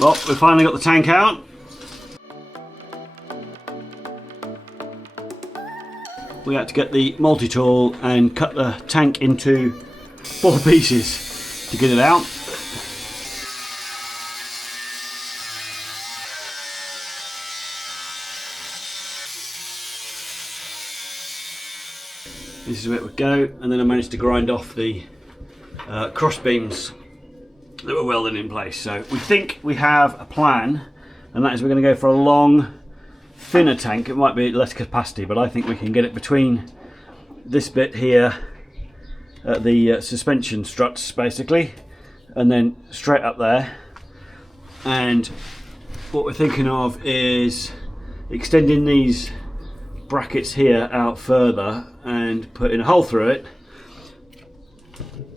Well, we've finally got the tank out. We had to get the multi-tool and cut the tank into 4 pieces to get it out. This is where it would go, and then I managed to grind off the cross beams that were welded in place. So we think we have a plan, and that is we're going to go for a long, thinner tank. It might be less capacity, but I think we can get it between this bit here at the suspension struts basically, and then straight up there. And what we're thinking of is extending these brackets here out further and putting a hole through it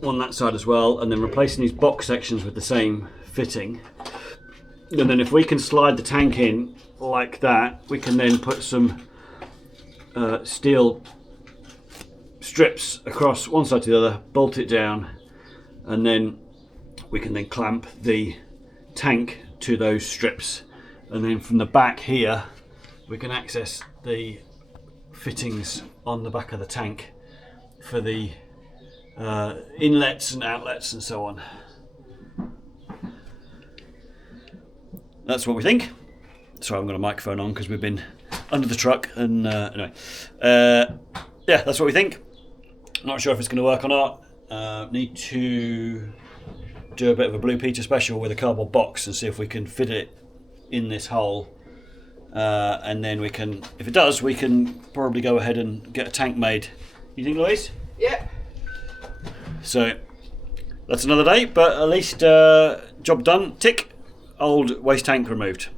on that side as well, and then replacing these box sections with the same fitting. And then if we can slide the tank in like that, we can then put some steel strips across one side to the other, bolt it down, and then we can then clamp the tank to those strips. And then from the back here we can access the fittings on the back of the tank for the inlets and outlets and so on. That's what we think. Sorry, I've got a microphone on because we've been under the truck, and anyway, yeah, that's what we think. Not sure if it's going to work or not. Need to do a bit of a Blue Peter special with a cardboard box and see if we can fit it in this hole, and then we can, if it does, we can probably go ahead and get a tank made. You think, Louise? Yeah. So that's another day, but at least job done. Tick. Old waste tank removed.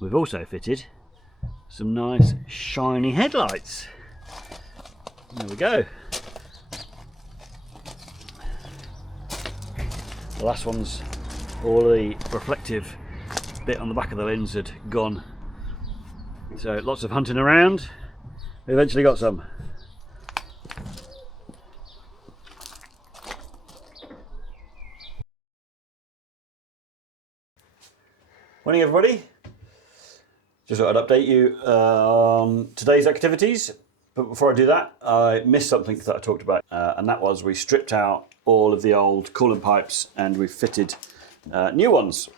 We've also fitted some nice shiny headlights. There we go. The last one's, all the reflective bit on the back of the lens had gone. So lots of hunting around. We eventually got some. Morning everybody. Just thought I'd update you on today's activities. But before I do that, I missed something that I talked about, and that was we stripped out all of the old coolant pipes and we fitted new ones.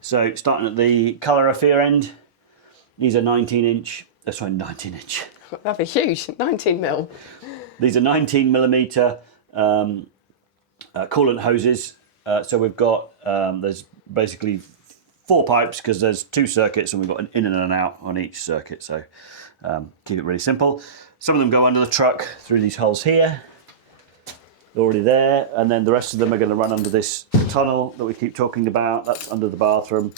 So starting at the calorifier end, these are 19 inch. That'd be huge, 19 mil. These are 19 millimeter coolant hoses. So we've got, there's basically 4 pipes because there's 2 circuits and we've got an in and an out on each circuit. So keep it really simple. Some of them go under the truck through these holes here. They're already there, and then the rest of them are going to run under this tunnel that we keep talking about. That's under the bathroom,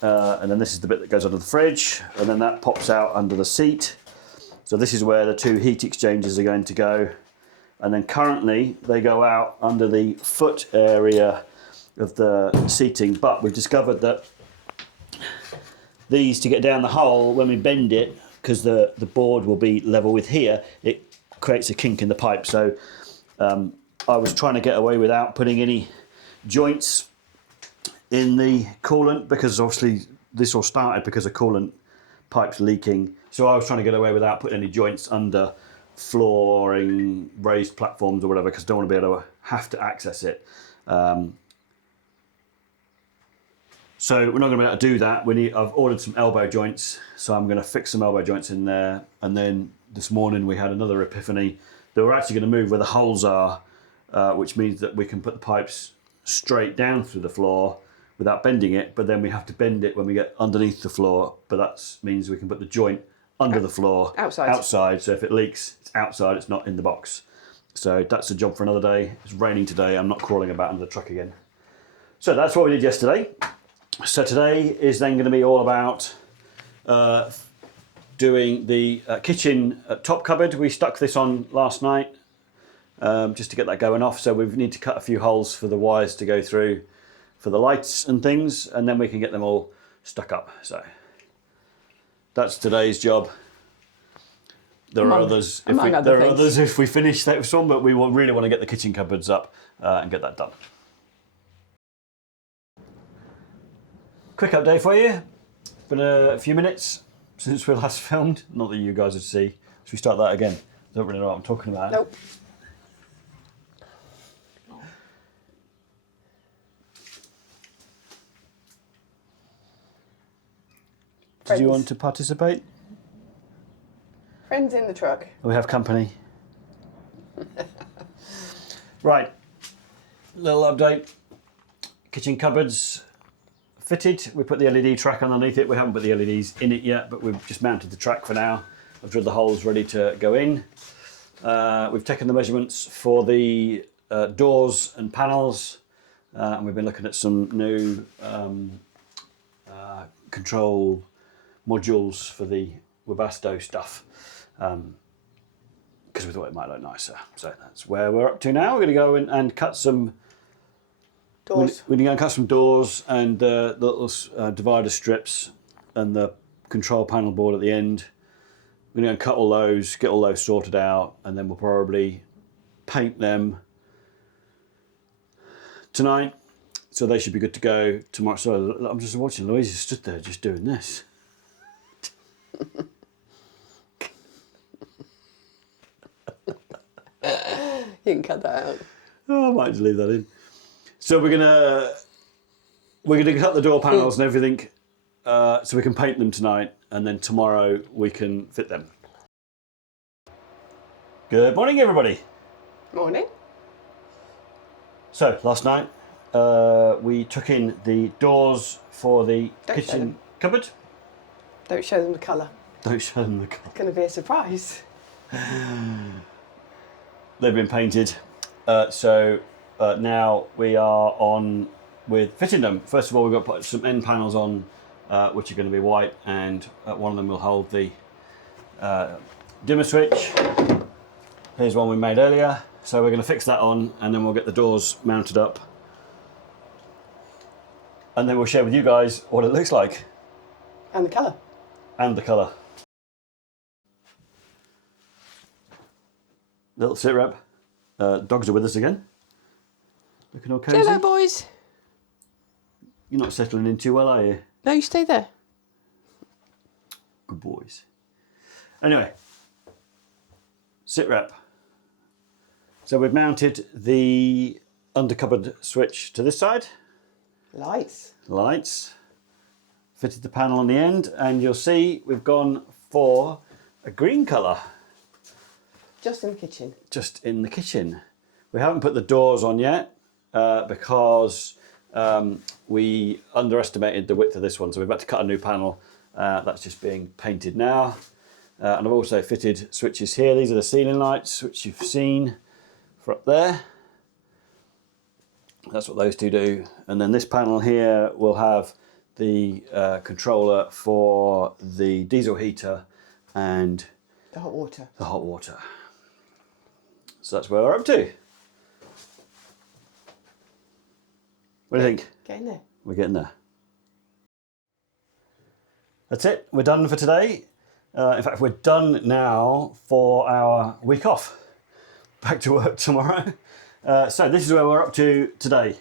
and then this is the bit that goes under the fridge, and then that pops out under the seat. So this is where the 2 heat exchangers are going to go, and then currently they go out under the foot area of the seating, but we've discovered that these, to get down the hole, when we bend it, because the board will be level with here, it creates a kink in the pipe. So I was trying to get away without putting any joints in the coolant, because obviously this all started because of coolant pipes leaking. So I was trying to get away without putting any joints under flooring, raised platforms or whatever, because I don't want to be able to have to access it. So we're not going to be able to do that. I've ordered some elbow joints, so I'm going to fix some elbow joints in there. And then this morning we had another epiphany that we're actually going to move where the holes are, which means that we can put the pipes straight down through the floor without bending it, but then we have to bend it when we get underneath the floor. But that means we can put the joint under the floor, outside. So if it leaks, it's outside, it's not in the box. So that's a job for another day. It's raining today, I'm not crawling about under the truck again. So that's what we did yesterday. So today is then going to be all about doing the kitchen top cupboard. We stuck this on last night just to get that going off. So we need to cut a few holes for the wires to go through for the lights and things, and then we can get them all stuck up. So that's today's job. There are others if we finish that one, but we will really want to get the kitchen cupboards up and get that done. quick update for you. It's been a few minutes since we last filmed. Not that you guys would see. Should we start that again? I don't really know what I'm talking about. Nope. Did you want to participate? Friends in the truck. We have company. Right. Little update. Kitchen cupboards fitted. We put the LED track underneath it. We haven't put the LEDs in it yet, but we've just mounted the track for now. I've drilled the holes ready to go in. We've taken the measurements for the doors and panels, and we've been looking at some new control modules for the Webasto stuff, because we thought it might look nicer. So that's where we're up to now. We're going to go in and cut some Doors. We're going to go and cut some doors and the little divider strips and the control panel board at the end. We're going to go and cut all those, get all those sorted out, and then we'll probably paint them tonight. So they should be good to go tomorrow. So I'm just watching Louise stood there just doing this. You can cut that out. Oh, I might just leave that in. So we're gonna cut the door panels and everything, so we can paint them tonight, and then tomorrow we can fit them. Good morning, everybody. Morning. So last night we took in the doors for the Don't show kitchen them. cupboard. Don't show them the colour. Don't show them the colour. It's going to be a surprise. They've been painted. So now we are on with fitting them. First of all, we've got to put some end panels on, which are going to be white, and one of them will hold the dimmer switch. Here's one we made earlier. So we're going to fix that on, and then we'll get the doors mounted up. And then we'll share with you guys what it looks like. And the colour. And the colour. Little sit rep. Dogs are with us again. Looking all cosy. Hello, boys. You're not settling in too well, are you? No, you stay there. Good boys. Anyway, sit rep. So we've mounted the under cupboard switch to this side. Lights. Lights. Fitted the panel on the end, and you'll see we've gone for a green colour. Just in the kitchen. Just in the kitchen. We haven't put the doors on yet because we underestimated the width of this one, so we've had to cut a new panel. That's just being painted now. And I've also fitted switches here. These are the ceiling lights, which you've seen for up there. That's what those two do. And then this panel here will have the controller for the diesel heater and The hot water. the hot water. So that's where we're up to. What do you think? Get in there. We're getting there. That's it. We're done for today. In fact, we're done now for our week off. Back to work tomorrow. So this is where we're up to today.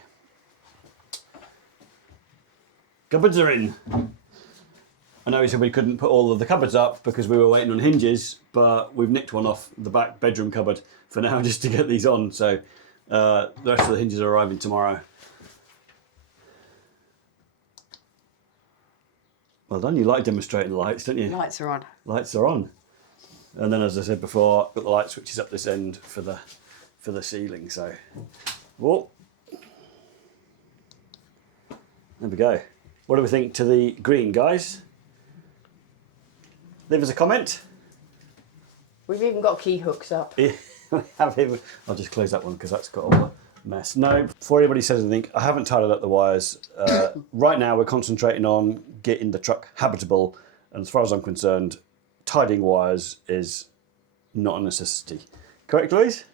Cupboards are in. I know we said we couldn't put all of the cupboards up because we were waiting on hinges, but we've nicked one off the back bedroom cupboard for now just to get these on. So the rest of the hinges are arriving tomorrow. Well done, you like demonstrating the lights, don't you? Lights are on. Lights are on. And then, as I said before, got the light switches up this end for the ceiling. So, whoa. There we go. What do we think to the green, guys? Leave us a comment. We've even got key hooks up. We have even, I'll just close that one because that's got all the mess. No, before anybody says anything, I haven't tidied up the wires. Right now, we're concentrating on getting the truck habitable. And as far as I'm concerned, tidying wires is not a necessity. Correct, Louise?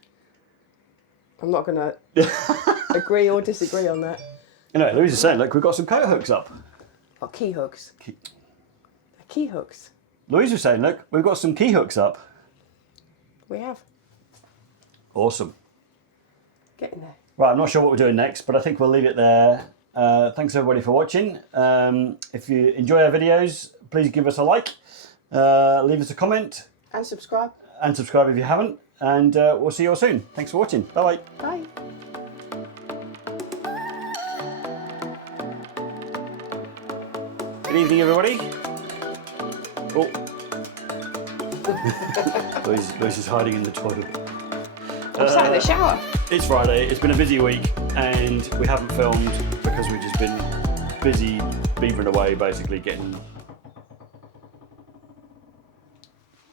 I'm not going to agree or disagree on that. Anyway, Louise is saying, look, we've got some coat hooks up. Got key hooks. Key hooks. Louise was saying, look, we've got some key hooks up. We have. Awesome. Get in there. Right, I'm not sure what we're doing next, but I think we'll leave it there thanks everybody for watching. If you enjoy our videos, please give us a like, leave us a comment, And subscribe. and subscribe if you haven't. And we'll see you all soon. Thanks for watching. Bye-bye. Bye. Good evening, everybody. Oh. Lois is hiding in the toilet. I'm sat in the shower. It's Friday. It's been a busy week, and we haven't filmed because we've just been busy beavering away, basically getting